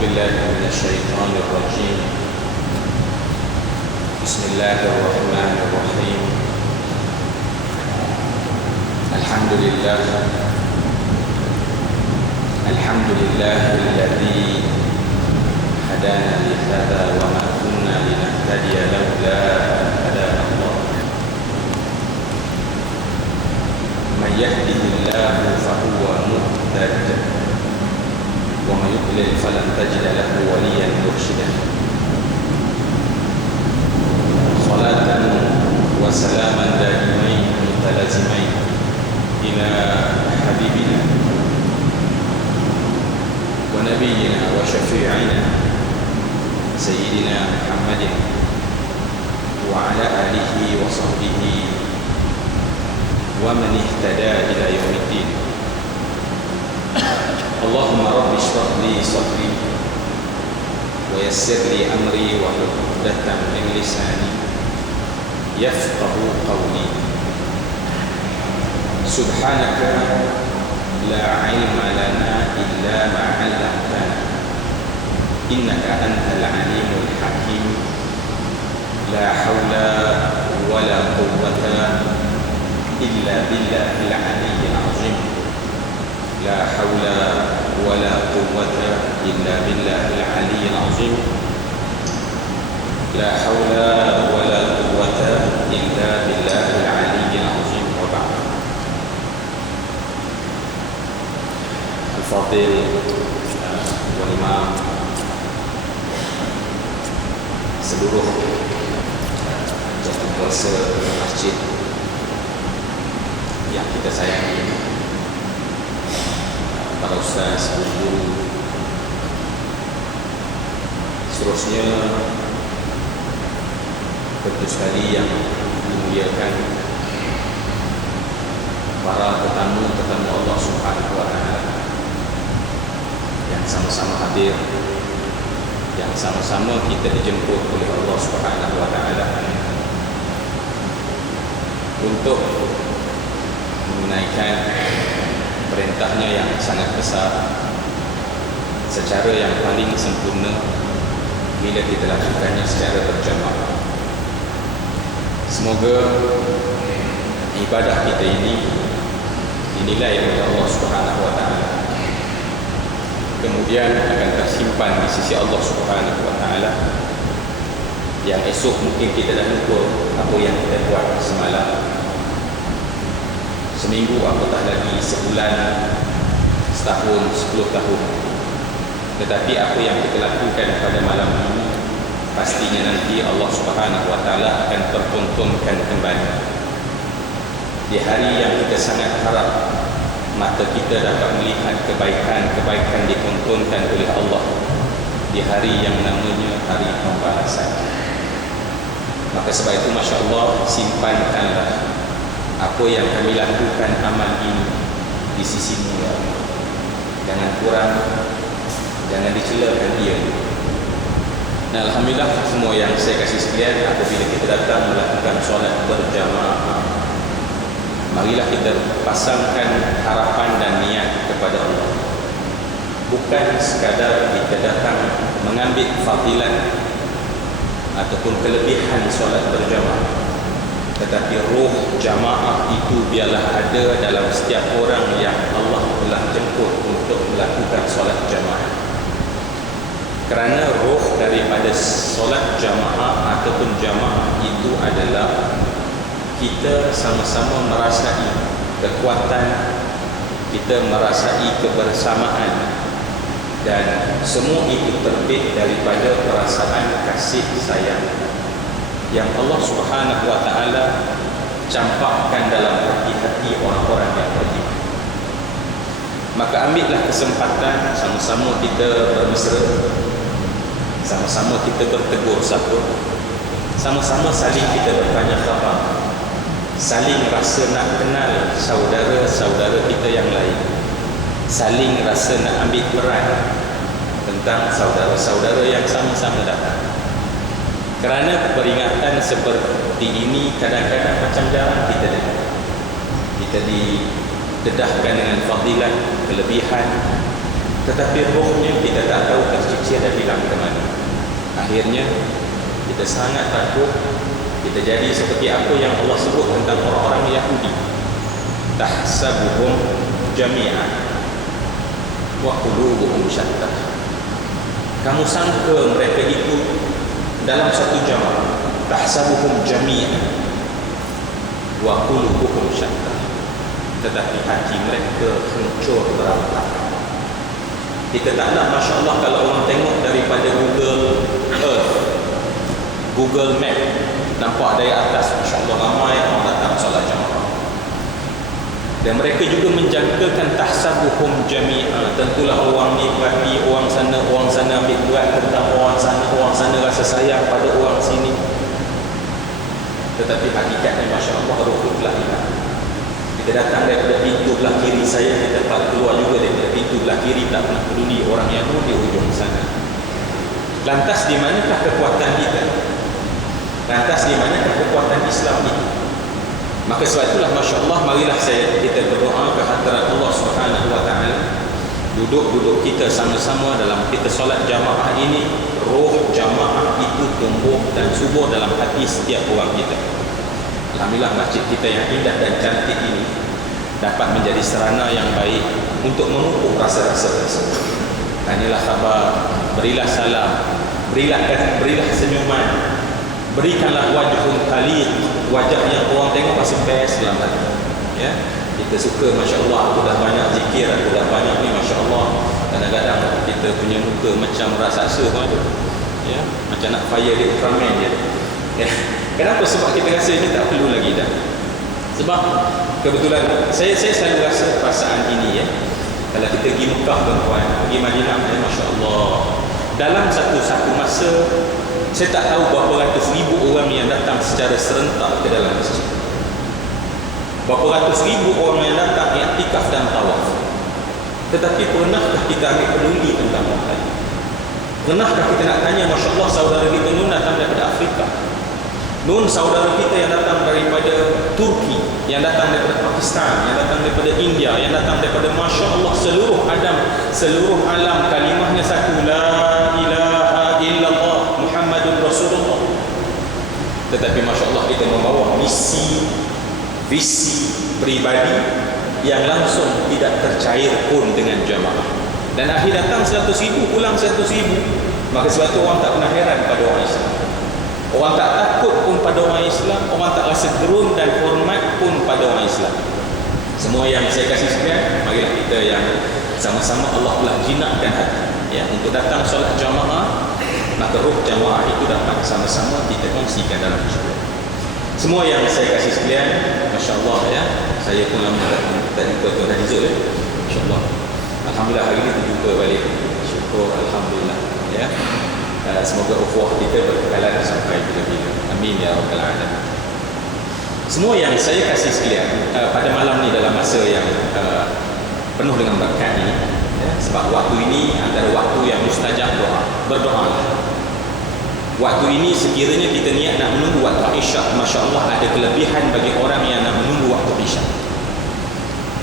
بالله من الشيطان الرجيم. بسم الله الرحمن الرحيم. الحمد لله الذي هدانا لهذا وما كنا لنهتدي لولا أن هدانا الله. من يهده الله فهو مهتد ومن يضلل فلن تجد له وليا مرشدا. صلاة وسلاما دائمين متلازمين إلى حبيبنا ونبينا وشفيعنا سيدنا محمد وعلى آله وصحبه ومن اهتدى إلى يوم الدين. اللهم رب اشرح لي صدري ويسر لي أمري واحلل عقدة من لساني يفقه قولي. سبحانك لا علم لنا إلا ما علمتنا إنك أنت العليم الحكيم. لا حول ولا قوة إلا بالله العلي العظيم. لا حول ولا قوة إلا بالله العلي العظيم. لا حول ولا قوة إلا بالله العلي العظيم. وبعد. الفاضل والإمام seluruh jemaah kuasa masjid yang kita sayangi, para ustaz, guru, seterusnya tentu sekali yang dimuliakan para tetamu Allah Subhanahu wa Ta'ala yang sama-sama hadir, yang sama-sama kita dijemput oleh Allah Subhanahu wa Ta'ala untuk menunaikan perintahnya yang sangat besar secara yang paling sempurna bila kita lakukannya secara berjamaah. Semoga ibadah kita ini dinilai oleh Allah Subhanahu wa Ta'ala, kemudian akan tersimpan di sisi Allah Subhanahu wa Ta'ala, yang esok mungkin kita dah lupa apa yang kita buat semalam, seminggu, apatah lagi sebulan, setahun, 10 tahun. Tetapi apa yang kita lakukan pada malam ini pastinya nanti Allah Subhanahu wa Ta'ala akan pertontonkan kembali di hari yang kita sangat harap mata kita dapat melihat kebaikan-kebaikan ditontonkan oleh Allah di hari yang namanya hari pembalasan. Maka sebab itu Masya Allah, simpankanlah apa yang kami lakukan amal ini di sisimu, ya Allah. Jangan kurang, jangan dicelakan dia. Nah, Alhamdulillah semua yang saya kasih sekalian, apabila kita datang melakukan solat berjamaah, marilah kita pasangkan harapan dan niat kepada Allah. Bukan sekadar kita datang mengambil fadilat ataupun kelebihan solat berjamaah, tetapi roh jamaah itu biarlah ada dalam setiap orang yang Allah telah jemput untuk melakukan solat jamaah. Kerana roh daripada solat jamaah ataupun jamaah itu adalah kita sama-sama merasai kekuatan, kita merasai kebersamaan, dan semua itu terbit daripada perasaan kasih sayang yang Allah Subhanahu wa Ta'ala campakkan dalam hati-hati orang-orang yang beriman. Maka ambillah kesempatan, sama-sama kita bermesra, sama-sama kita bertegur satu, sama-sama saling kita bertanya khabar, saling rasa nak kenal saudara-saudara kita yang lain, saling rasa nak ambil peran tentang saudara-saudara yang sama-sama datang. Kerana peringatan seperti ini kadang-kadang macam jarang kita dengar. Kita didedahkan dengan fadilat, kelebihan, tetapi rohnya kita tak tahu tercicir dan hilang ke mana. Akhirnya kita sangat takut kita jadi seperti apa yang Allah sebut tentang orang-orang Yahudi, tahsabuhum jami'an wa qulubuhum syatta. Kamu sangka mereka itu dalam satu jamaah, tahsabuhum jami'an wa qulubuhum syatta, tetapi hati mereka hancur berantakan. Kita tak nak, Masya Allah, kalau orang tengok daripada Google Earth, Google Map, nampak dari atas, Masya Allah, ramai orang datang solat jamaah. Dan mereka juga menjangkakan tahsabuhum jami'ah. Tentulah orang ni perhati orang sana ambil buat tentang orang sana rasa sayang pada orang sini. Tetapi hakikatnya, Masya Allah, ruh telah hilang. Kita datang daripada pintu belah kiri saya, kita tak keluar juga daripada pintu belah kiri, tak pernah peduli orang yang di ujung sana. Lantas di manakah kekuatan kita? Lantas di manakah kekuatan Islam itu? Maka sebab itulah, Masya Allah, marilah kita berdoa ke hadirat Allah Subhanahu Wa Taala. Duduk kita sama-sama dalam kita solat jamaah ini, roh jamaah itu tumbuh dan subur dalam hati setiap orang kita. Alhamdulillah, masjid kita yang indah dan cantik ini dapat menjadi sarana yang baik untuk memupuk rasa-rasa tersebut. Tanyalah khabar, berilah salam, berilah senyuman, berikanlah wajhun khaliq, wajah yang orang tengok masih best dalam hati. Ya, kita suka, Masya Allah, aku dah banyak zikir, aku dah banyak ni, Masya Allah. Kadang-kadang kita punya muka macam raksasa pun ada. Ya, macam nak fire di Ultraman je. Ya. Kenapa? Sebab kita rasa ini tak perlu lagi dah. Sebab kebetulan saya selalu rasa perasaan ini, ya. Kalau kita pergi Mekah, tuan-tuan, pergi Madinah, ya, Masya Allah, dalam satu masa saya tak tahu berapa ratus ribu orang yang datang secara serentak ke dalam masjid. Berapa ratus ribu orang yang datang iktikaf dan tawaf. Tetapi pernahkah kita ambil peduli tentang orang lain? Pernahkah kita nak tanya, Masya Allah, saudara kita Nun datang daripada Afrika, Nun saudara kita yang datang daripada Turki, yang datang daripada Pakistan, yang datang daripada India, yang datang daripada, Masya Allah, seluruh alam kalimahnya satu, la ilaha illallah Muhammadun Rasulullah. Tetapi Masya Allah, kita membawa visi pribadi yang langsung tidak tercair pun dengan jamaah. Dan akhir datang 100,000, pulang 100,000. Maka sebab itu orang tak pernah heran pada orang Islam. Orang tak takut pun pada orang Islam, orang tak rasa gerun dan hormat pun pada orang Islam. Semua yang saya kasih sekalian, marilah kita yang sama-sama Allah telah jinakkan hati, ya, untuk datang solat jamaah. Maka roh jamaah itu dapat sama-sama kita kongsikan dalam Islam. Semua yang saya kasih sekalian, Masya Allah, ya, saya pun lama tak jumpa Tuan Haji Zul, ya. Masya Allah, Alhamdulillah hari ini terjumpa balik. Syukur, Alhamdulillah, ya. Semoga ukhuwah kita berkekalan sampai bila-bila. Amin ya rabbal alamin. Semua yang saya kasih sekalian, pada malam ni dalam masa yang penuh dengan berkat ini, ya, sebab waktu ini antara waktu yang mustajab doa, berdoa. Waktu ini sekiranya kita niat nak menunggu waktu Isyak, Masya Allah, ada kelebihan bagi orang yang nak menunggu waktu Isyak.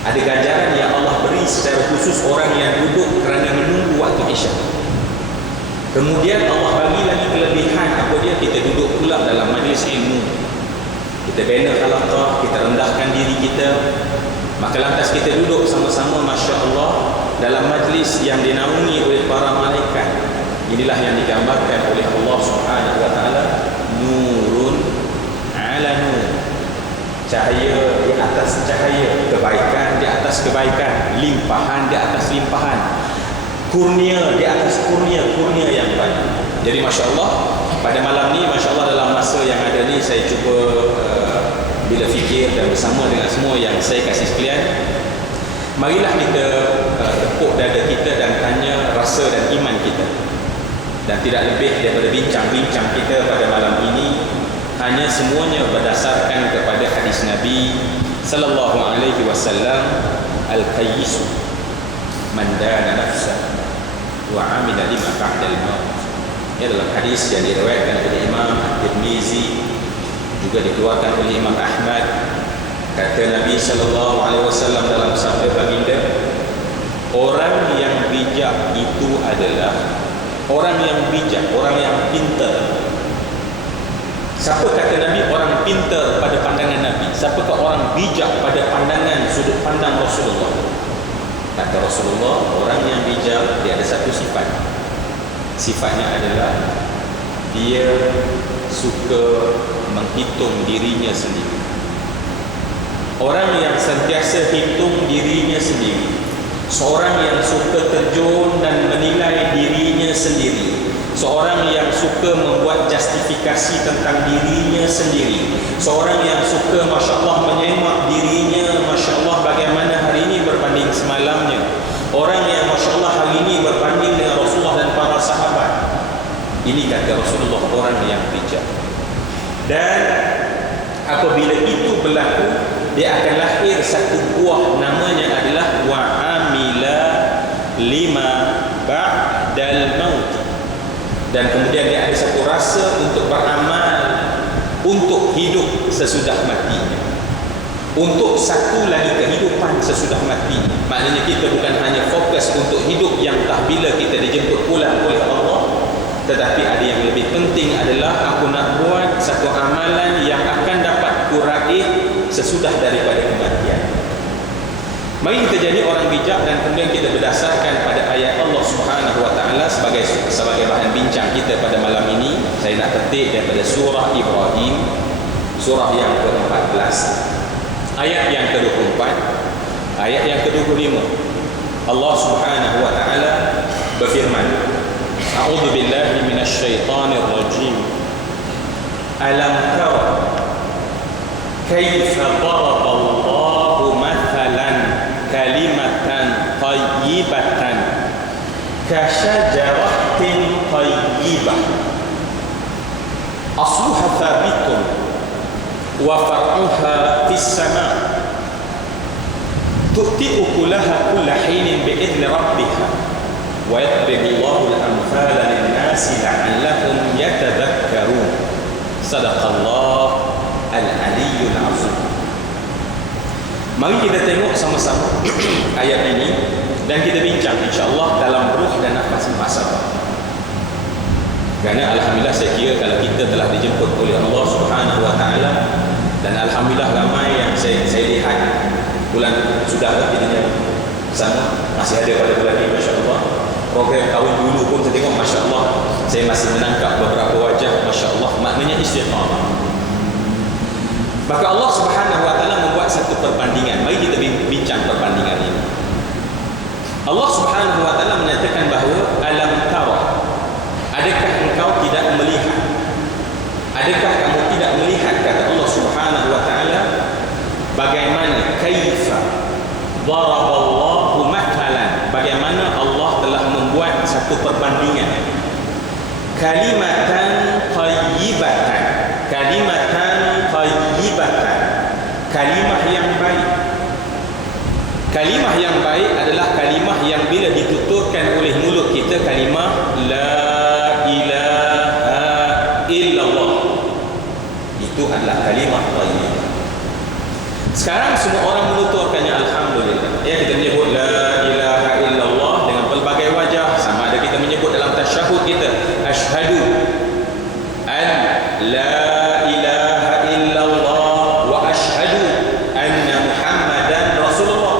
Ada ganjaran yang Allah beri secara khusus orang yang duduk kerana menunggu waktu Isyak. Kemudian Allah bagi lagi kelebihan, apa dia? Kita duduk pula dalam majlis ilmu, kita bina halaqah, kita rendahkan diri kita. Maka lantas kita duduk sama-sama, Masya Allah, dalam majlis yang dinaungi oleh para malaikat. Inilah yang digambarkan oleh Allah Subhanahu Wa Taala, nurun ala nur, cahaya di atas cahaya, kebaikan di atas kebaikan, limpahan di atas limpahan, kurnia di atas kurnia yang banyak. Jadi Masya Allah, pada malam ni, Masya Allah, dalam masa yang ada ni, saya cuba bila fikir dan bersama dengan semua yang saya kasih sekalian, marilah kita tepuk dada kita dan tanya rasa dan iman kita. Dan tidak lebih daripada bincang-bincang kita pada malam ini, hanya semuanya berdasarkan kepada hadis Nabi sallallahu alaihi wasallam, al-qayyisu man dana nafsa wa amila lima ba'da al-maut. Ini adalah hadis yang diriwayatkan oleh Imam At-Tirmizi, juga dikeluarkan oleh Imam Ahmad. Kata Nabi sallallahu alaihi wasallam dalam sabda baginda, orang yang bijak bijak itu adalah orang yang bijak, orang yang pintar. Siapa kata Nabi orang pintar pada pandangan Nabi? Siapakah orang bijak pada pandangan sudut pandang Rasulullah? Kata Rasulullah, orang yang bijak dia ada satu sifat. Sifatnya adalah dia suka menghitung dirinya sendiri. Orang yang sentiasa hitung dirinya sendiri, seorang yang suka terjun dan menilai dirinya sendiri, seorang yang suka membuat justifikasi tentang dirinya sendiri, seorang yang suka Masya Allah menyemak dirinya, Masya Allah bagaimana hari ini berbanding semalamnya, orang yang Masya Allah hari ini berbanding dengan Rasulullah dan para sahabat. Ini kata Rasulullah orang yang bijak. Dan apabila itu berlaku, dia akan lahir satu buah, namanya adalah wa'amila lima ba'dal maut. Dan kemudian dia ada satu rasa untuk beramal untuk hidup sesudah matinya, untuk satu lagi kehidupan sesudah mati. Maknanya kita bukan hanya fokus untuk hidup yang tak bila kita dijemput pulang oleh Allah, tetapi ada yang lebih penting adalah aku nak buat satu amalan yang akan dapat kuraih sesudah daripada kematian. Mari kita jadi orang bijak dan kemudian kita berdasarkan pada ayat Allah Subhanahu wa taala sebagai bahan bincang kita pada malam ini. Saya nak petik daripada surah Ibrahim, surah yang ke-14, ayat yang ke-24, ayat yang ke-25. Allah Subhanahu wa taala berfirman, A'udzu billahi minasy syaithanir rajim. Alam tara kaifa daraballahu mathalan kalimatan tayyibatan kasyajaratin tayyibah asluha thabitun wa far'uha fis sama' tu'ti ukulaha kulla hinin bi'idni rabbiha wa yadribullahu al-amthala lin-nasi la'allahum yatadhakkarun. Sadaqallah al-aliyyul azim. Mari kita tengok sama-sama ayat ini dan kita bincang insya-Allah dalam ruh dan nafas muhasabah. Kerana alhamdulillah saya kira kalau kita telah dijemput oleh Allah Subhanahu wa taala, dan alhamdulillah ramai yang saya lihat bulan sudah kita sama masih ada pada bulan ini, masya-Allah. Program tahun dulu pun saya tengok, masya-Allah, saya masih menangkap beberapa wajah, masya-Allah, maknanya istiqamah. Maka Allah Subhanahu wa taala membuat satu perbandingan. Mari kita bincang perbandingan ini. Allah Subhanahu wa taala menyatakan bahawa alam tara, adakah engkau tidak melihat? Adakah kamu tidak melihat, kata Allah Subhanahu wa taala, bagaimana kaifa daraballahu mathalan, bagaimana Allah telah membuat satu perbandingan, kalimatan tayyibatan, kalimatan tayyibatan, kalimah yang baik. Kalimah yang baik adalah kalimah yang bila dituturkan oleh mulut kita, kalimah la ilaha illallah, itu adalah kalimah tayyibah. Sekarang semua orang menuturkannya, alhamdulillah. Ya, kita menyebut la ilaha illallah dengan pelbagai wajah. Sama ada kita menyebut dalam tasyahud kita, asyhadu an la ilaha illallah wa asyhadu anna Muhammadan Rasulullah.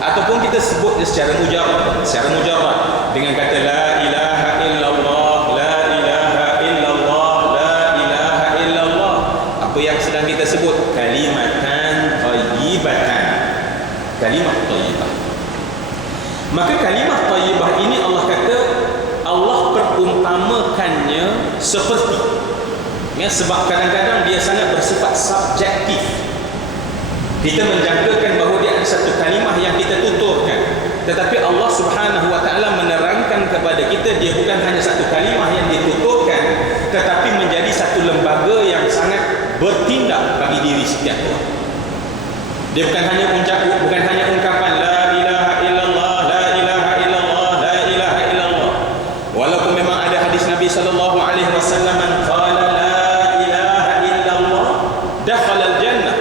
Ataupun kita sebut secara mujarrad dengan kata la ilaha illallah, la ilaha illallah, la ilaha illallah. Apa yang sedang kita sebut? Kalimatan tayyibatan, kalimah tayyibah. Maka kalimah tayyibah ini Allah kata, Allah perumpamakannya seperti, ya, sebab kadang-kadang dia sangat bersifat subjektif. Kita menjangkakan bahawa dia ada satu kalimah yang kita tuturkan, tetapi Allah Subhanahu wa taala menerangkan kepada kita dia bukan hanya satu kalimah yang dituturkan, tetapi menjadi satu lembaga yang sangat bertindak bagi diri setiap orang. Dia bukan hanya ungkapan la ilaha illallah, la ilaha illallah, la ilaha illallah. Walaupun memang ada hadis Nabi sallallahu alaihi wasallam, qala la ilaha illallah dakhala al-jannah.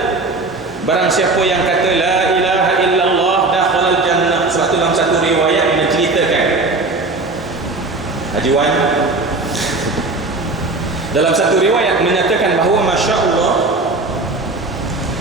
Barang siapa yang kata la ilaha illallah dakhala al-jannah. Sebab tu dalam satu riwayat menceritakan Haji Wan. Dalam satu riwayat menyatakan bahawa Masya Allah,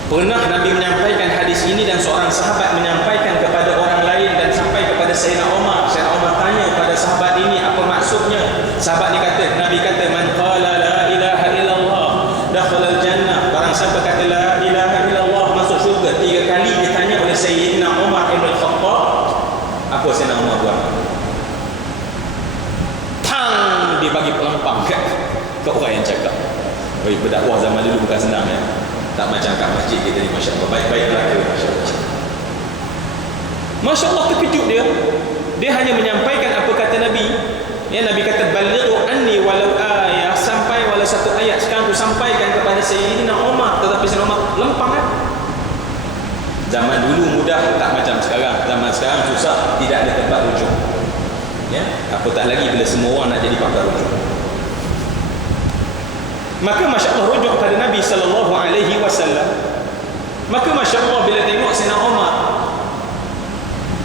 pernah Nabi menyampaikan hadis ini dan seorang sahabat menyampaikan kepada orang lain dan sampai kepada Sayyidina Umar. Sayyidina Umar tanya pada sahabat ini apa maksudnya. Sahabat ni kata, Nabi kata, man qala la ilaha illallah dakhala al-jannah. Barang siapa kata la ilaha illallah masuk syurga. 3 kali ditanya oleh Sayyidina Umar Ibn Khattab. Apa Sayyidina Umar buat? Tang, dia bagi pelempang ke orang yang cakap. Berdakwah zaman dulu bukan senang ya. Tak macam kat masjid kita ni, Masya Allah. Baik-baik belaka, Masya Allah. Masya Allah, terkejut dia. Dia hanya menyampaikan apa kata Nabi. Ya, Nabi kata, balighu anni walau ayah. Sampai walau satu ayat. Sekarang aku sampaikan kepada Sayyidina Umar. Tetapi Sayyidina Umar lempang kan? Zaman dulu mudah, tak macam sekarang. Zaman sekarang susah, tidak ada tempat rujuk. Ya, apatah lagi bila semua orang nak jadi pakar rujuk. Maka Masya Allah rujuk pada Nabi SAW. Maka Masya Allah bila tengok Sayyidina Umar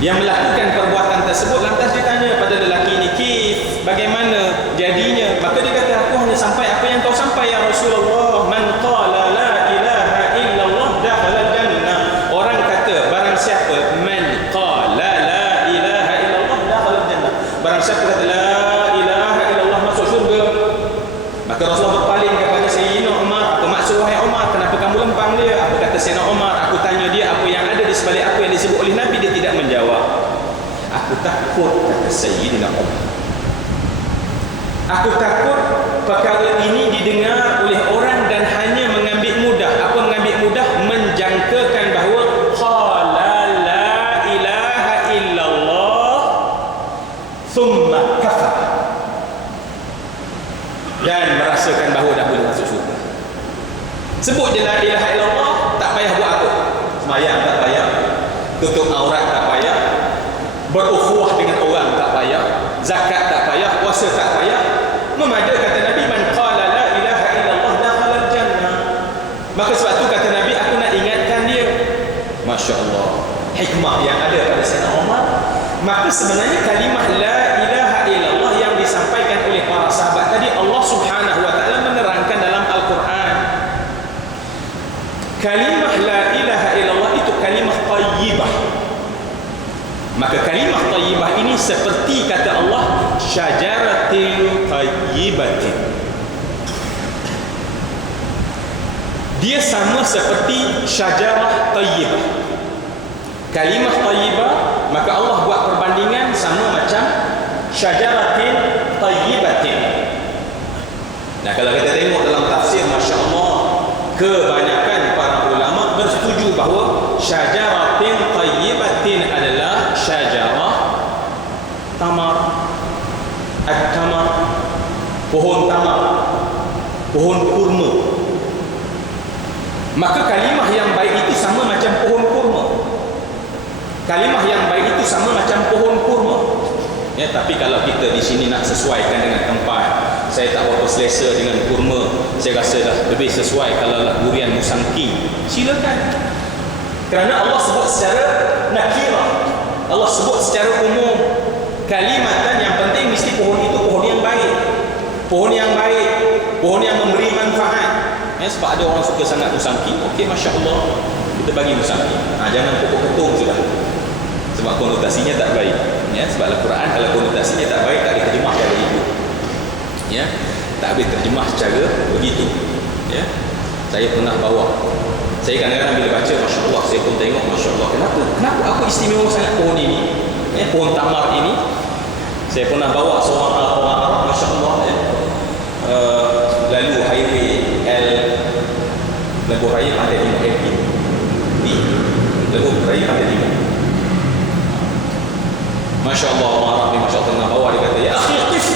yang melakukan perbuatan tersebut, lantas ditanya pada lelaki ini, kif, bagaimana jadinya? Maka dia kata, aku hanya sampai apa yang kau sampai ya Rasulullah. Man qala la ilaha illallah dakhala al-jannah. Orang kata, barang siapa man qala la ilaha illallah dakhala al-jannah, barang siapa kata la ilaha illallah masuk syurga. Maka Rasulullah berpaling kepada Sayyidina Umar. Apa maksud wahai Umar? Kenapa kamu lempang dia? Apa kata Sayyidina Umar? Aku tanya dia apa yang ada di sebalik apa yang disebut oleh Nabi. Dia tidak menjawab. Aku takut, kata Sayyidina Umar. Aku takut perkara ini didengar oleh orang dan hanya mengambil mudah. Apa mengambil mudah? Menjangkakan bahawa qala la ilaha illallah thumma kafar, dan merasakan bahawa dah boleh masuk syurga. Sebut je la ilaha illallah, tak payah buat apa. Semayang tak payah, tutup aurat tak payah, berukhuwah dengan orang tak payah, zakat tak payah, puasa tak payah. Memadai kata Nabi, man qala la ilaha illallah dakhala al-jannah. Maka sebab tu kata Nabi, aku nak ingatkan dia. Masya Allah, hikmah yang ada pada Sayyidina Umar. Maka sebenarnya kalimah la ilaha illallah yang disampaikan oleh para sahabat tadi, Allah Subhanahu wa taala menerangkan dalam Al-Quran. Kalimah la ilaha illallah itu kalimah tayyibah. Maka kalimah tayyibah ini seperti kata Allah, syajaratil tayyibatin. Dia sama seperti syajarah tayyibah. Kalimah tayyibah, maka Allah buat perbandingan sama macam syajaratin tayyibatin. Nah, kalau kita tengok dalam tafsir, Masya Allah, kebanyakan para ulama bersetuju bahawa syajaratin tayyibatin adalah syajarah tamar, at-tamar, pohon tamar, pohon kurma. Maka kalimah yang baik itu sama macam pohon kurma. Kalimah yang baik itu sama macam pohon kurma. Ya, tapi kalau kita di sini nak sesuaikan dengan tempat, saya tak berapa selesa dengan kurma, saya rasa dah lebih sesuai kalau lah durian musangking, silakan. Kerana Allah sebut secara nakirah, Allah sebut secara umum. Kalimatan yang penting mesti pohon itu pohon yang baik, pohon yang baik, pohon yang memberi manfaat. Ya, sebab ada orang suka sangat musangking, okey, Masya Allah, kita bagi musangking. Jangan pokok ketung sudah, sebab konotasinya tak baik. Ya, sebab Al-Quran kalau konotasinya tak baik, tak boleh terjemah cara itu. Ya, tak boleh terjemah cara begitu. Ya, saya pernah bawa. Saya kadang-kadang bila baca, Masya Allah, saya pun tengok, Masya Allah, kenapa apa istimewa sangat pohon ini? Ya, pohon tamar ini. Saya pernah bawa seorang orang Arab, Masya Allah, ya, lalu highway Lebuh Raya Pantai Timur, di Lebuh Raya Pantai Timur. Masya Allah, orang Arab ni, Masya Allah, tengah bawa, dia kata, ya akhi qif.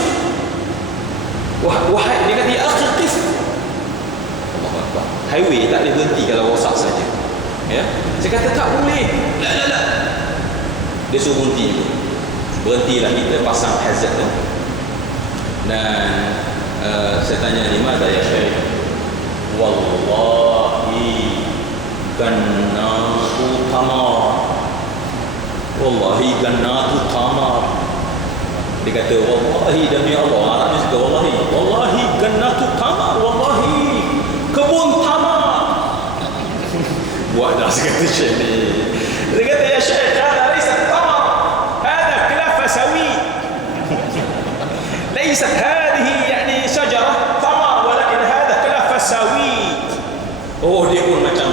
Wahai, dia kata, ya akhi qif. Allahu Akbar. Highway tak boleh berhenti kalau rosak saja. Ya, saya kata tak boleh. La. Dia suruh berhenti. Berhentilah, kita pasang hazard tu. Dan saya tanya, di mana ya Syekh? Wallahi gannatu tamar. Wallahi gannatu tamar. Dia kata, wallahi demi Allah, Arabnya suka wallahi, wallahi jannatu tamar, wallahi kebun tamar. Buatlah sekata Syekh ni. Dia kata, ya Syekh, hada laysat tamar, hada khilaf sawi. Laysat hadhihi yani syajarah tamar, walakin hada khilaf sawi. Oh, dia pun macam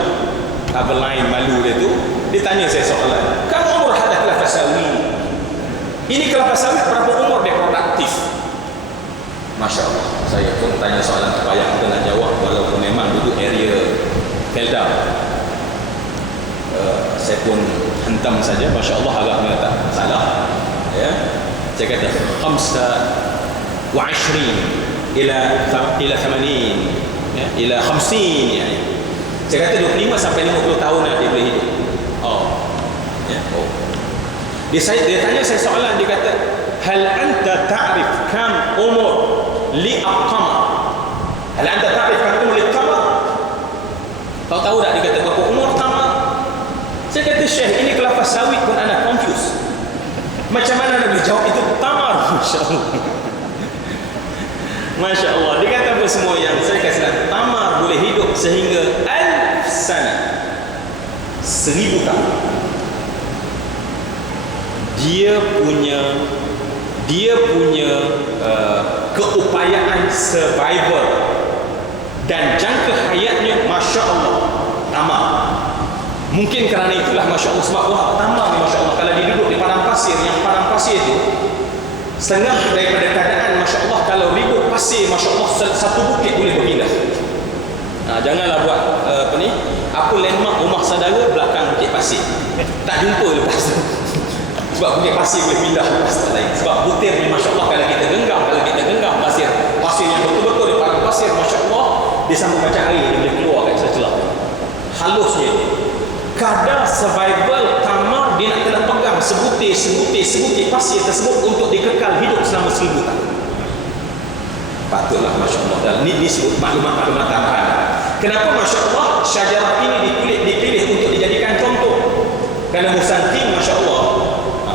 apa lain malu dia tu. Dia tanya saya soalan, kamu umur hada khilaf sawi? Ini kelapa sawit berapa umur dia produktif? Masya Allah, saya pun tanya soalan terbayang kita nak jawab walaupun memang duduk area Felda. Saya pun hentam saja, Masya Allah agaknya tak salah. Ya, saya kata 25 ila 80 ya, ila 50 ya. Saya kata 25 sampai 50 tahun dia boleh hidup. Ya, Dia tanya saya soalan, dia kata, hal anta ta'rif kam umur li al-qamar? Hal anta ta'rif kam umur li al-qamar? Kau tahu tak dia kata berapa umur tamar? Saya kata, Syekh, ini kelapa sawit pun anak confused. Macam mana nak boleh jawab itu tamar? Masya Allah. Masya Allah. Dia kata apa semua yang saya kata, tamar boleh hidup sehingga 1000 sana, 1000 tahun. Dia punya keupayaan survival dan jangka hayatnya Masya Allah tamar. Mungkin kerana itulah Masya Allah, sebab tamar ni Masya Allah, kalau dia duduk di padang pasir, yang padang pasir itu setengah daripada keadaan Masya Allah, kalau ribut pasir Masya Allah, satu bukit boleh berpindah. Janganlah buat apa landmark rumah saudara belakang bukit pasir, tak jumpa lepas tu. Sebab bukit pasir boleh pindah ke tempat lain. Sebab butir ni Masya Allah, kalau kita genggam pasir yang betul-betul di padang pasir Masya Allah, dia sambung macam air, dia boleh keluar kat celah-celah. Halusnya kadar survival tamar, dia nak kena pegang sebutir pasir tersebut untuk dikekal hidup selama 1000 tahun. Patutlah Masya Allah. Dan ini disebut maklumat-maklumat tambahan. Kenapa Masya Allah syajarah ini dipilih untuk dijadikan contoh? Kerana Musangking Masya Allah,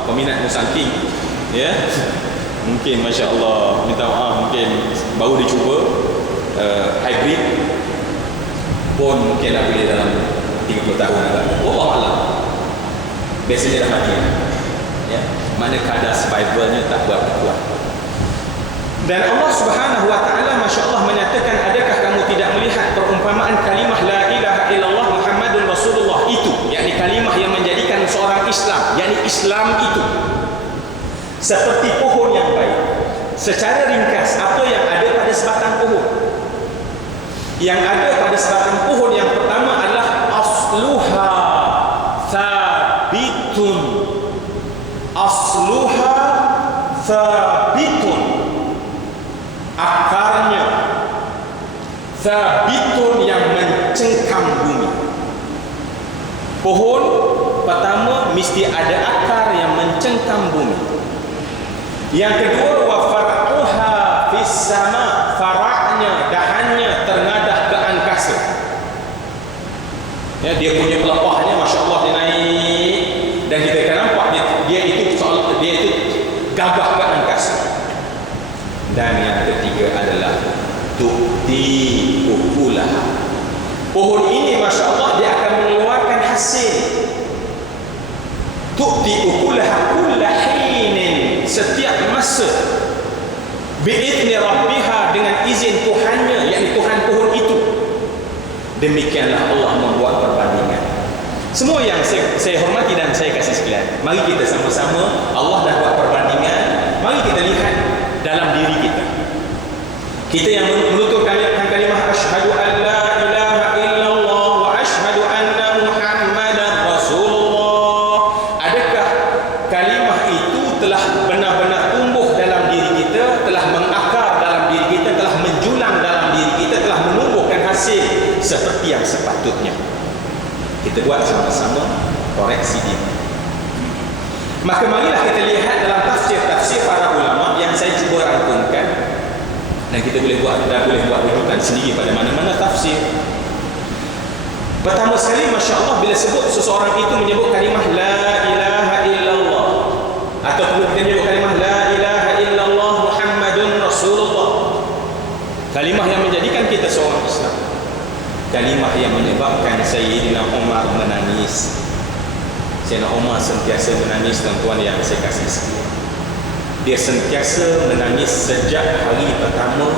peminat Musangking ya, mungkin Masya Allah, minta maaf, mungkin baru dicuba hybrid pun mungkin dah boleh dalam 30 tahun agak. Wallahualam, biasanya dah mati ya. Mana kadar survivalnya tak berapa kuat. Dan Allah Subhanahu wa taala Masya Allah menyatakan, adakah kamu tidak melihat perumpamaan kalimah la ilaha illallah Muhammadun Rasulullah itu, yakni kalimah yang menjadikan seorang Islam, yakni Islam itu seperti pohon yang baik. Secara ringkas, apa yang ada pada sebatang pohon? Yang ada pada sebatang pohon yang pertama adalah asluha thabitun. Asluha thabitun, akarnya thabitun, yang mencengkam bumi. Pohon pertama mesti ada akar yang mencengkam bumi. Yang kedua, wa far'uha fis sama, faraknya, dahannya terngadah ke angkasa. Ya, dia punya pelepahnya Masya Allah, dia naik, dan kita akan nampak dia itu gagah ke angkasa. Dan yang ketiga adalah tu'ti ukulah. Pohon ini Masya Allah, dia akan mengeluarkan hasil. Tu'ti ukulah kulla hinin, setiap masa, bi'izni rabbiha, dengan izin Tuhannya, yakni Tuhan pohon itu. Demikianlah Allah membuat perbandingan. Semua yang saya hormati dan saya kasih sekalian, mari kita sama-sama, Allah dah buat perbandingan, mari kita lihat dalam diri kita. Kita yang menuturkan kalimah asyhadu an la ilaha illallah wa asyhadu anna Muhammadar Rasulullah, adakah kalimah itu telah benar-benar tumbuh dalam diri kita, telah mengakar dalam diri kita, telah menjulang dalam diri kita, telah menumbuhkan hasil seperti yang sepatutnya? Kita buat sama-sama koreksi diri. Maka marilah kita lihat dalam tafsir para ulama yang saya cuba rangkumkan, dan kita boleh buat rujukan sendiri pada mana-mana tafsir. Pertama sekali, Masya Allah, bila sebut seseorang itu menyebut kalimah la ilaha illallah, atau bila menyebut kalimah la ilaha illallah Sayyidina Umar sentiasa menangis, tuan-tuan yang saya kasih sekalian. Dia sentiasa menangis sejak hari pertama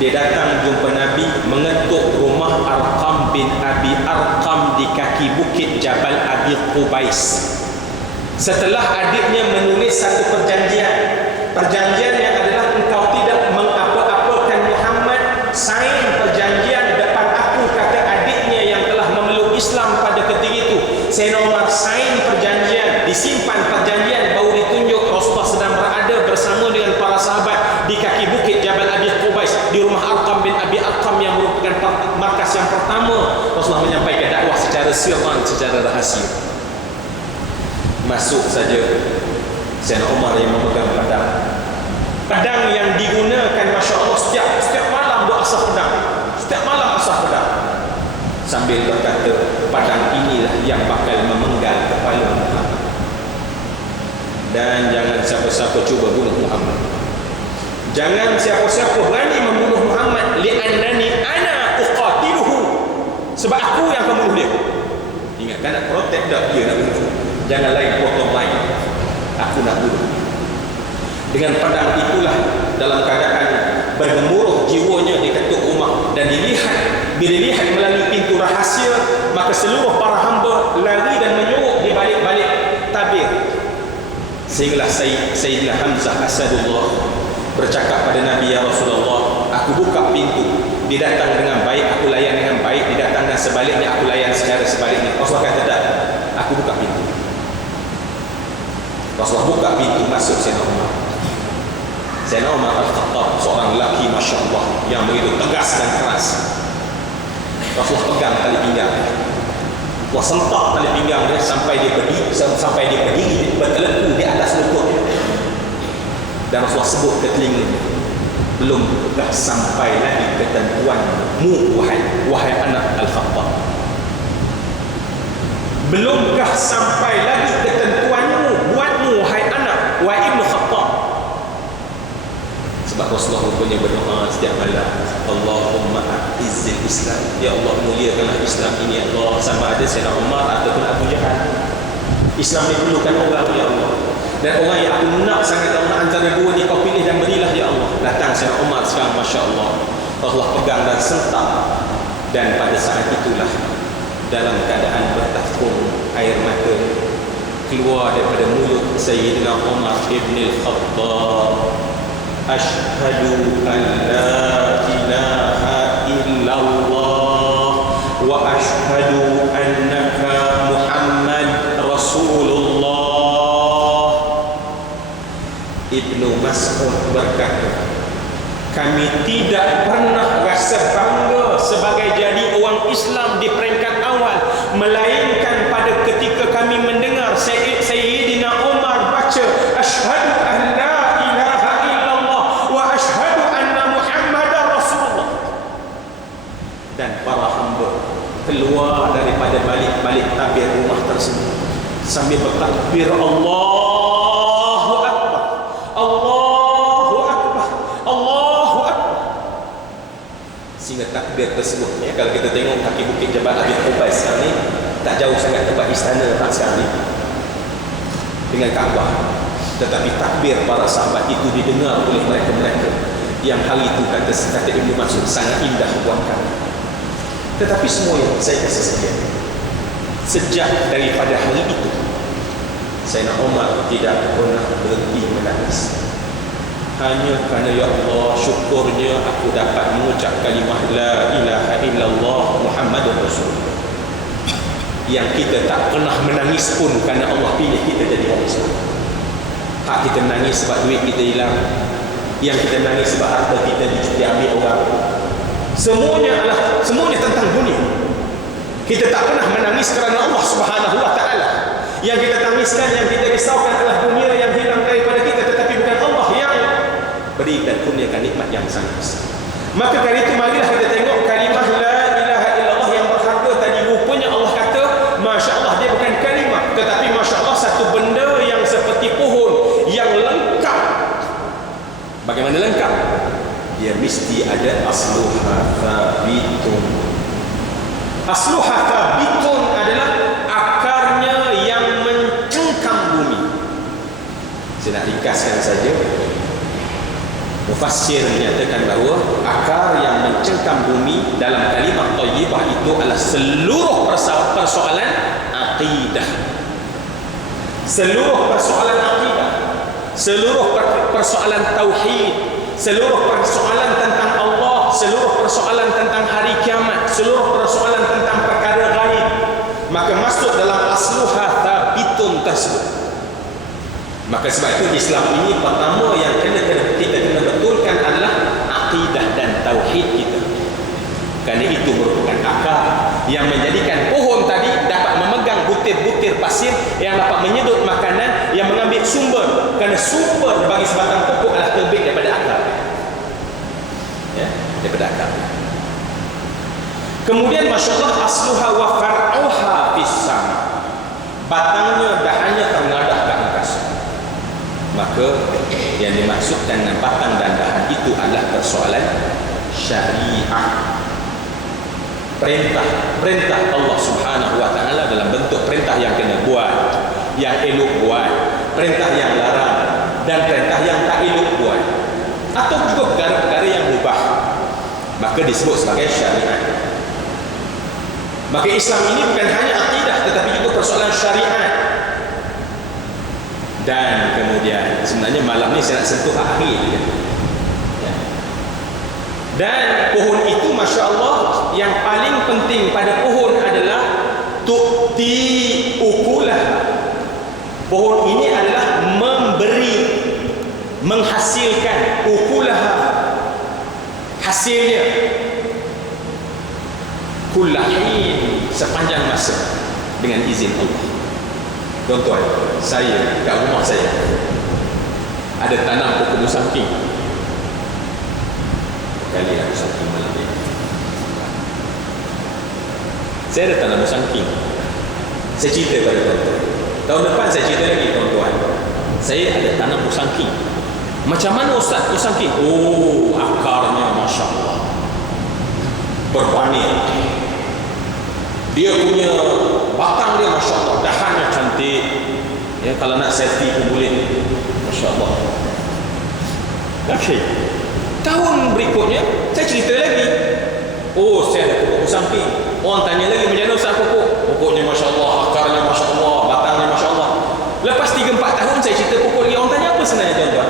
dia datang jumpa Nabi, mengetuk rumah Arqam bin Abi Arqam di kaki bukit Jabal Abi Qubais. Setelah adiknya menulis satu perjanjian yang adalah engkau tidak mengapa-apakan Muhammad, sign perjanjian depan aku, kata adiknya yang telah memeluk Islam pada ketika itu. Sayyidina Umar sign perjanjian, disimpan perjanjian, baru ditunjuk Rasulullah sedang berada bersama dengan para sahabat di kaki bukit Jabal Abi Qubais, di rumah Arqam bin Abi Arqam yang merupakan markas yang pertama Rasulullah menyampaikan dakwah secara sirran, secara rahasia. Masuk saja Sayyidina Umar yang memegang pedang yang digunakan, Masya Allah, setiap malam dia asah pedang, setiap malam asah pedang, sambil berkata, pedang inilah yang bakal memenggal kepala Muhammad, dan jangan siapa-siapa cuba bunuh Muhammad. Jangan siapa-siapa berani membunuh Muhammad, li'annani ana uqatiluhu, sebab aku yang akan bunuh dia. Ingat, kan nak protect dah, dia nak bunuh. Jangan lain potong lain, aku nak bunuh. Dengan pedang itulah, dalam keadaan bergemuruh jiwanya, diketuk rumah dan bila dilihat melalui pintu rahasia, maka seluruh para hamba lari dan menyuruh di balik-balik tabir. Sehinggalah Sayyidina Hamzah Asadullah bercakap pada Nabi, ya Rasulullah, aku buka pintu, dia datang dengan baik, aku layan dengan baik, dia datang dan sebaliknya, aku layan secara sebaliknya. Rasulullah kata, tak, aku buka pintu. Rasulullah buka pintu, masuk Sayyidina Umar. Sayyidina Umar Al-Khattab, seorang lelaki Masya Allah yang begitu tegas dan keras. Rasulullah pegang tali pinggang, Rasulullah sentak tali pinggang dia sampai dia berdiri berteleku di atas lututnya. Dan Rasulullah sebut ke telinganya, belumkah sampai lagi ketentuanmu wahai anak Al-Khattab, belumkah sampai lagi ketentuanmu buatmu wahai anak Ibnu Khattab. Sebab Rasulullah rupanya berdoa setiap malam, Allahumma a'izzil Islam, ya Allah muliakanlah Islam ini, Allah, sama ada Sayyidina Umar ataupun Abu Jahal. Islam diperlukan orang, ya Allah, dan orang yang aku nak sangat Allah, antara dua ni kau pilih dan berilah, ya Allah. Datang Sayyidina Umar sekarang, Masya Allah, Allah pegang dan sentak. Dan pada saat itulah, dalam keadaan bertahun air mata keluar daripada mulut Sayyidina Umar ibn al-Khattab, Ashhadu an la ilaha illallah wa ashhadu annaka Muhammad Rasulullah. Ibnu Mas'ud berkata, kami tidak pernah rasa bangga sebagai jadi orang Islam di peringkat awal, melainkan pada ketika kami mendengar Sayyidina Umar baca Ashhadu an la ilaha illallah wa ashhadu anna Muhammadar Rasulullah. Dan para hamba keluar daripada balik-balik tabir rumah tersebut sambil bertakbir, Allahu Akbar, Allahu Akbar, Allahu Akbar. Sehingga takbir tersebut, ya, kalau kita tengok kaki bukit Jabal Abi Qubais sekarang ni, tak jauh sangat tempat istana tak sekarang ni dengan Kaabah, tetapi takbir para sahabat itu didengar oleh mereka yang hari itu kata Ibnu Mas'ud sangat indah buat kami. Tetapi semua yang saya kasih sekalian, sejak daripada hari itu Sayyidina Umar tidak pernah berhenti menangis. Hanya kerana, ya Allah, syukurnya aku dapat mengucap kalimah la ilaha illallah Muhammadur Rasulullah. Yang kita tak pernah menangis pun kerana Allah pilih kita jadi orang Islam. Hak kita menangis sebab duit kita hilang, yang kita nangis sebab harta kita diambil orang. Semuanya tentang dunia. Kita tak pernah menangis kerana Allah Subhanahu wa ta'ala. Yang kita tangiskan, yang kita risaukan adalah dunia yang hilang daripada kita, tetapi bukan Allah yang beri dan kurniakan nikmat yang sangat besar. Maka kali itu marilah kita tengok kalimah la ilaha illallah yang berharga tadi. Rupanya Allah kata, Masya Allah, dia bukan kalimah, tetapi Masya Allah satu benda yang seperti pohon yang lengkap. Bagaimana lengkap? Dia mesti ada asluha thabitun. Asluha thabitun adalah akarnya yang Saya nak ringkaskan saja. Mufassir menyatakan bahawa akar yang mencengkam bumi dalam kalimah thayyibah itu adalah seluruh persoalan akidah. Seluruh persoalan akidah, seluruh persoalan tauhid, seluruh persoalan tentang Allah, seluruh persoalan tentang hari kiamat, seluruh persoalan tentang perkara gaib, maka masuk dalam asluha thabitun tersebut. Maka sebab itu Islam ini pertama yang kita kena betulkan adalah akidah dan tauhid kita. Kerana itu merupakan akar yang menjadikan pohon tadi dapat memegang butir-butir pasir yang dapat menyedut makanan, yang mengambil sumber. Kerana sumber bagi sebatang pokok adalah terbit daripada akar. Ya, daripada akar. Kemudian masya-Allah asluha wa far'uha fis sama. Batangnya dahannya terngadah ke angkasa. Maka yang dimaksudkan dengan batang dan dahan itu adalah persoalan syariah. Perintah Allah Subhanahu wa taala dalam bentuk perintah yang kena buat, yang elok buat, perintah yang larang dan perintah yang tak elok buat, atau juga perkara-perkara yang mubah, maka disebut sebagai syariat. Maka Islam ini bukan hanya akidah tetapi juga persoalan syariat. Dan kemudian sebenarnya malam ni saya nak sentuh akhir ya. Dan pohon itu masya Allah yang paling penting pada pohon adalah tu'ti ukulah. Pohon ini adalah memberi, menghasilkan ukulah, hasilnya kullahin, sepanjang masa dengan izin Allah. Tuan-tuan, saya kat rumah saya ada tanam pokok musangking. Kali ada musangking malam ni. Saya ada tanam musangking. Saya cerita pada tuan-tuan. Tahun depan saya cerita lagi tuan-tuan. Saya ada tanam musangking. Macam mana Ustaz musangking? Oh, akarnya Masya Allah berpanir. Dia punya batang dia Masya Allah, dahannya cantik ya, kalau nak selfie pun boleh Masya Allah. Okey, tahun berikutnya saya cerita lagi, oh saya ada pokok musangking. Orang tanya lagi, macam mana Ustaz pokok? Pokoknya Masya Allah, akarnya Masya Allah, batangnya Masya Allah. Lepas 3-4 tahun saya cerita pokok lagi. Orang tanya apa sebenarnya tuan-tuan?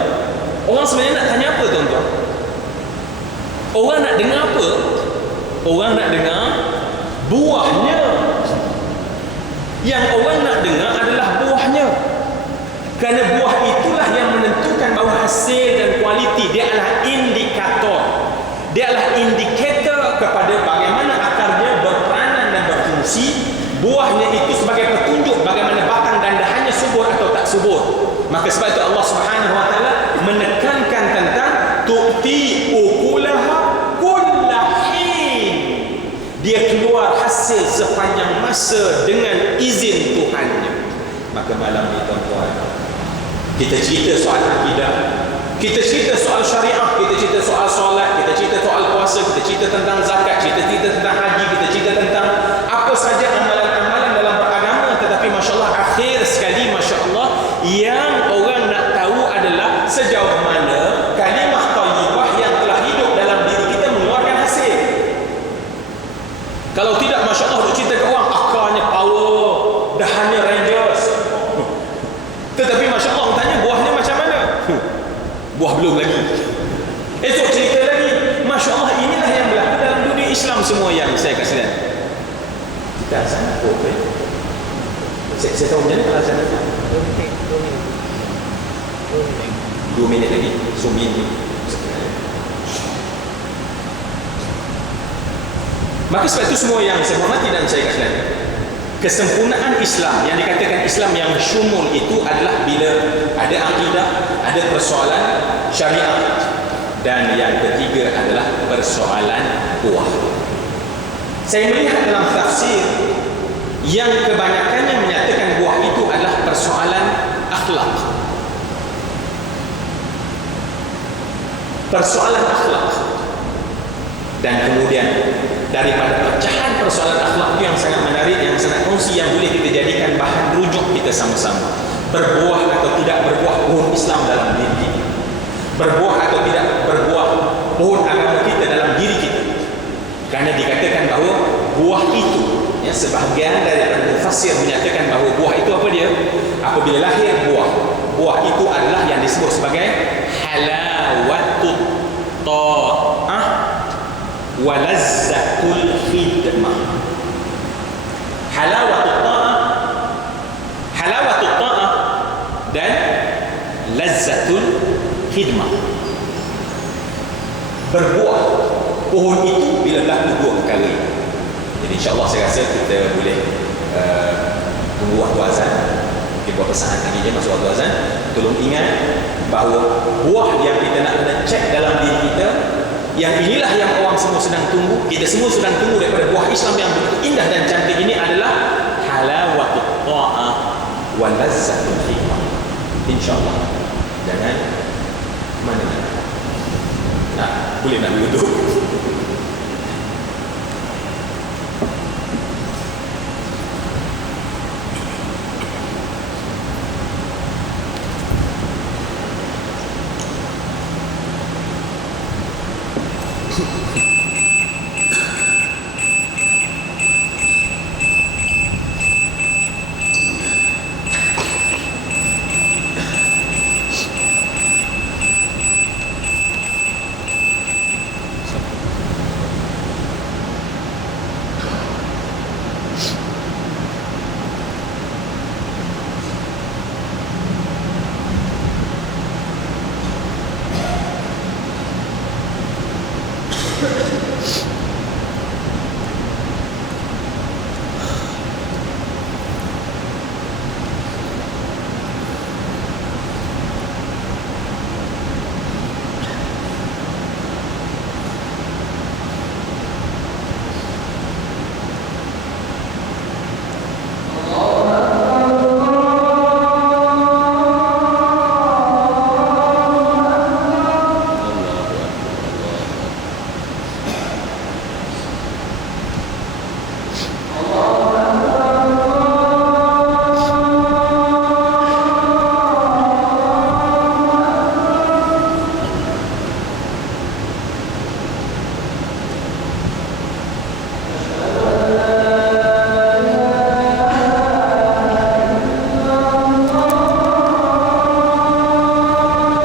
Orang sebenarnya nak tanya apa tuan-tuan? Orang nak dengar apa? Orang nak dengar buahnya. Yang orang nak dengar adalah buahnya. Kerana buah itulah yang menentukan bahawa hasil dan kualiti. Dia adalah indikator. Dia adalah indikator kepada bagaimana akarnya berperanan dan berfungsi. Buahnya itu sebagai petunjuk bagaimana batang dan dahannya subur atau tak subur. Maka sebab itu Allah Subhanahu wa taala menekankan tentang tu'ti ukulaha kullahin. Dia keluar hasil sepanjang masa dengan izin Tuhannya. Maka malam ni tuan-tuan, kita cerita soal akidah, kita cerita soal syariah, kita cerita soal solat, kita cerita soal puasa, kita cerita tentang zakat, kita cerita tentang haji, kita cerita tentang apa saja amalan-amalan dalam beragama. Tetapi Masya Allah, akhir sekali Masya Allah, yang orang nak tahu adalah sejauh mana kalimah thayyibah yang telah hidup dalam diri kita mengeluarkan hasil. Kalau tidak Masya Allah, duk cerita ke orang akarnya power, dahannya Rangers, tetapi Masya Allah tanya buahnya macam mana? Buah belum lagi. Esok cerita lagi. Masya Allah, inilah yang berlaku dalam dunia Islam semua yang saya kasih lihat. Kita azan apa? Saya tahu macam mana azan apa? 2 minit lagi. So minit. Maka sebab itu semua yang saya hormati dan saya kasih lihat, kesempurnaan Islam yang dikatakan Islam yang syumul itu adalah bila ada akidah, ada persoalan syariat, dan yang ketiga adalah persoalan buah. Saya melihat dalam tafsir yang kebanyakannya menyatakan buah itu adalah persoalan akhlak. Persoalan akhlak. Dan kemudian daripada pecahan persoalan akhlak itu yang sangat menarik, yang sangat kongsi, yang boleh kita jadikan bahan rujuk kita sama-sama. berbuah atau tidak berbuah pohon Islam dalam diri kita, berbuah atau tidak berbuah pohon agama kita dalam diri kita. Karena dikatakan bahawa buah itu, ya, sebahagian dari mufassir menyatakan bahawa buah itu apa dia? Apabila lahir buah itu adalah yang disebut sebagai halawatut ta'ah wa lazzatul khidmah. Halawatut ta'ah dan lazzatul khidmah. Berbuah pohon itu bila berlaku dua perkara. Jadi insyaAllah saya rasa kita boleh tunggu waktu azan. Kita buat pesanan lagi je masuk waktu azan. Tolong ingat bahawa buah yang kita nak kena cek dalam diri kita, yang inilah yang orang semua sedang tunggu, kita semua sedang tunggu daripada buah Islam yang begitu indah dan cantik ini adalah halawatut ta'ah wa lazzatul hikmah. InsyaAllah. Jangan mana-mana. Nah, boleh nak duduk. Thank you.